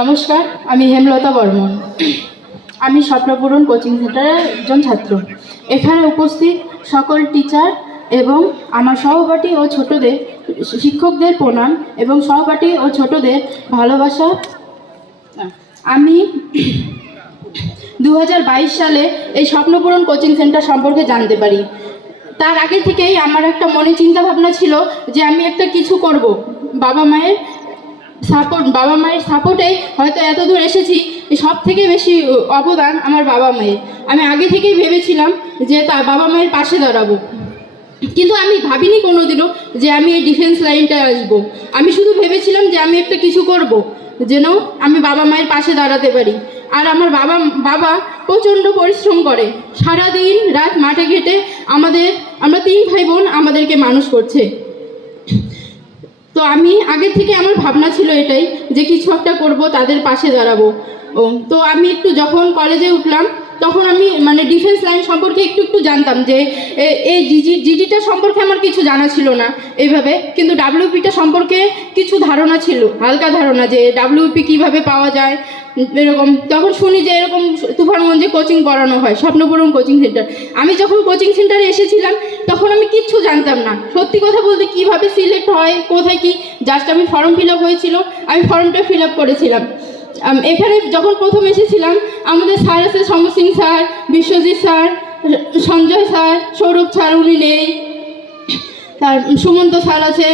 নমস্কার, আমি হেমলতা বর্মন। আমি স্বপ্নপূরণ কোচিং সেন্টারের একজন ছাত্র। এখানে উপস্থিত সকল টিচার এবং আমার সহপাঠী ও ছোটদের শিক্ষকদের প্রণাম এবং সহপাঠী ও ছোটদের ভালোবাসা। আমি 2022 সালে এই স্বপ্নপূরণ কোচিং সেন্টার সম্পর্কে জানতে পারি। তার আগে থেকেই আমার একটা মনে চিন্তা ভাবনা ছিল যে আমি একটা কিছু করব। বাবা মায়ের সাপোর্টেই হয়তো এত দূর এসেছি। সব থেকে বেশি অবদান আমার বাবা মায়ের। আমি আগে থেকেই ভেবেছিলাম যে তার বাবা মায়ের পাশে দাঁড়াবো, কিন্তু আমি ভাবিনি কোনোদিনও যে আমি এই ডিফেন্স লাইনটায় আসবো। আমি শুধু ভেবেছিলাম যে আমি একটা কিছু করব যেন আমি বাবা মায়ের পাশে দাঁড়াতে পারি। আর আমার বাবা প্রচণ্ড পরিশ্রম করে, সারাদিন রাত মাঠে ঘেটে আমরা 3 ভাই বোন আমাদেরকে মানুষ করছে। তো আমি আগে থেকে আমার ভাবনা ছিল এটাই যে কিছু একটা করব, তাদের পাশে দাঁড়াবো। তো আমি একটু যখন কলেজে উঠলাম তখন আমি ডিফেন্স লাইন সম্পর্কে একটু জানতাম যে এই জিডিটা সম্পর্কে আমার কিছু জানা ছিল না এইভাবে, কিন্তু ডাব্লিউপিটা সম্পর্কে কিছু ধারণা ছিল, হালকা ধারণা যে ডাব্লিউপি কীভাবে পাওয়া যায় এরকম। তখন শুনি যে এরকম তুফানগঞ্জে কোচিং পড়ানো হয়, স্বপ্নপূরণ কোচিং সেন্টার। আমি যখন কোচিং সেন্টারে এসেছিলাম তখন আমি কিচ্ছু জানতাম না, সত্যি কথা বলতে কীভাবে সিলেক্ট হয়, কোথায় কি, জাস্ট আমি ফর্ম ফিল আপ হয়েছিল, আমি ফর্মটা ফিল আপ করেছিলাম। এখানে যখন প্রথম এসেছিলাম আমাদের স্যার আছে Samar Singh sir, Biswajit sir, Sanjay sir, Sourav sir উনি নেই, তার সুমন্ত স্যার আছে,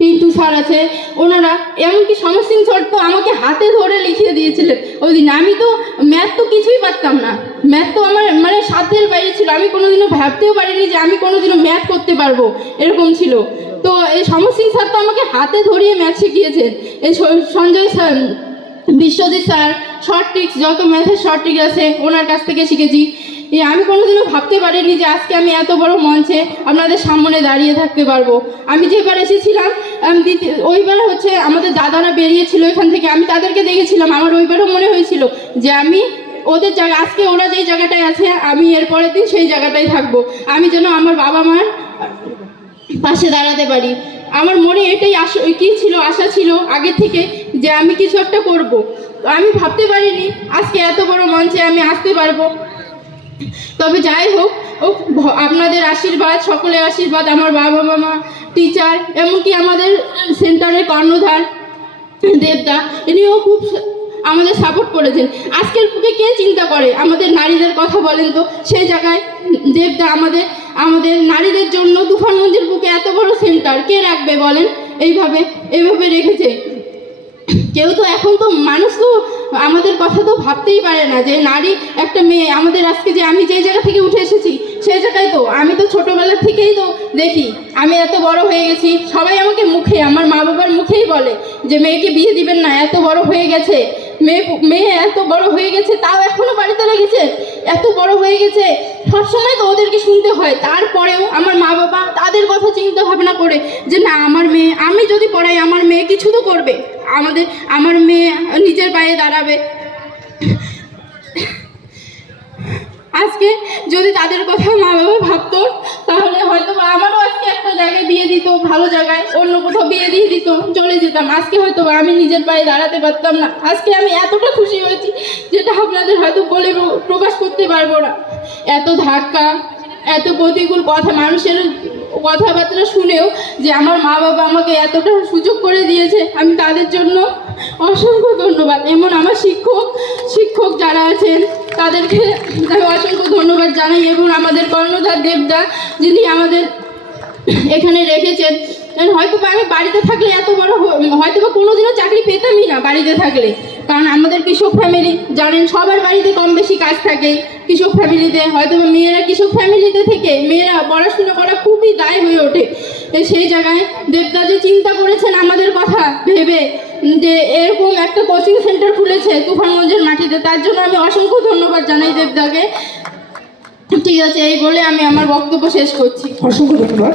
পিন্টু স্যার আছে, ওনারা। এমনকি সমর সিং স্যার তো আমাকে হাতে ধরে লিখিয়ে দিয়েছিলেন ওই দিন। আমি তো ম্যাথ তো কিছুই পারতাম না, ম্যাথ তো আমার সাধ্যের বাইরে ছিল। আমি কোনোদিনও ভাবতেও পারিনি যে আমি কোনোদিনও ম্যাথ করতে পারবো, এরকম ছিল। তো এই সমর সিং স্যার তো আমাকে হাতে ধরিয়ে ম্যাথ শিখিয়েছেন। এই Sanjay sir, Biswajit sir, short tricks, যত ম্যাথের শর্ট ট্রিক আছে ওনার কাছ থেকে শিখেছি। আমি কোনোদিনও ভাবতে পারিনি যে আজকে আমি এত বড় মঞ্চে আপনাদের সামনে দাঁড়িয়ে থাকতে পারবো। আমি যেবার এসেছিলাম ওইবার আমাদের দাদারা বেরিয়েছিল এখান থেকে, আমি তাদেরকে দেখেছিলাম। আমার ওইবারও মনে হয়েছিল যে আমি ওদের জায়গা, আজকে ওরা যেই জায়গাটায় আছে আমি এর পরের দিন সেই জায়গাটায় থাকবো। আমি যেন আমার বাবা মার পাশে দাঁড়াতে পারি। আমার মনে এটাই আশা ছিল আগে থেকে যে আমি কিছু একটা করব। আমি ভাবতে পারিনি আজকে এত বড় মঞ্চে আমি আসতে পারবো। তবে যাই হোক, আপনাদের আশীর্বাদ, সকলের আশীর্বাদ, আমার বাবা মা, টিচার, এমনকি আমাদের সেন্টারের কর্ণধার দেবদা, ইনিও খুব আমাদের সাপোর্ট করেছেন। আজকের বুকে কে চিন্তা করে আমাদের নারীদের কথা বলেন তো? সেই জায়গায় দেবদা আমাদের নারীদের জন্য তুফানগঞ্জের বুকে এত বড় সেন্টার কে রাখবে বলেন? এইভাবে রেখেছে। কেউ তো এখন তো মানুষ তো আমাদের কথা তো ভাবতেই পারে না যে নারী একটা মেয়ে আমাদের আজকে যে আমি যেই জায়গা থেকে উঠে এসেছি সেই জায়গায় তো আমি তো ছোটোবেলা থেকেই তো দেখি আমি এত বড় হয়ে গেছি। সবাই আমাকে মুখে, আমার মা বাবার মুখেই বলে যে মেয়েকে বিয়ে দিবেন না, এত বড় হয়ে গেছে, মেয়ে এত বড় হয়ে গেছে তাও এখনো বাড়িতে রেখেছে, এত বড় হয়ে গেছে। সবসময় তো ওদেরকে শুনতে হয়। তারপরেও আমার মা বাবা তাদের কথা চিন্তা ভাবনা করে যে না, আমার মেয়ে, আমি যদি পড়াই আমার মেয়ে কিছু তো করবে, আমার মেয়ে নিজের পায়ে দাঁড়াবে। আজকে যদি তাদের কথা মা বাবা ভাবতো তাহলে হয়তো আমারও আজকে একটা জায়গায় বিয়ে দিত, ভালো জায়গায়, অন্য কোথাও বিয়ে দিয়ে দিত, চলে যেতাম। আজকে হয়তো আমি নিজের পায়ে দাঁড়াতে পারতাম না। আজকে আমি এতটা খুশি হয়েছি যেটা আপনাদের হয়তো বলে প্রকাশ করতে পারবো না। এত ধাক্কা, এত প্রতিকূল কথা, মানুষের কথাবার্তা শুনেও যে আমার মা বাবা আমাকে এতটা সুযোগ করে দিয়েছে, আমি তাদের জন্য অসংখ্য ধন্যবাদ। এমন আমার শিক্ষক যারা আছেন তাদেরকে আমি অসংখ্য ধন্যবাদ জানাই, এবং আমাদের কর্ণধার দেবদা যিনি আমাদের এখানে রেখেছেন। হয়তো আমি বাড়িতে থাকলে এত বড় হয়তো বা কোনোদিনও চাকরি পেতামই না বাড়িতে থাকলে, কারণ আমাদের কৃষক ফ্যামিলি, জানেন সবার বাড়িতে কম বেশি কাজ থাকে। কৃষক ফ্যামিলিতে হয়তো বা মেয়েরা, কৃষক ফ্যামিলিতে থেকে মেয়েরা পড়াশোনা করা খুবই দায় হয়ে ওঠে। সেই জায়গায় দেবদা যে চিন্তা করেছেন আমাদের কথা ভেবে যে এরকম একটা কোচিং সেন্টার খুলেছে তুফানগঞ্জের মাটিতে, তার জন্য আমি অসংখ্য ধন্যবাদ জানাই দেবদাকে। ঠিক আছে, এই বলে আমি আমার বক্তব্য শেষ করছি। অসংখ্য ধন্যবাদ।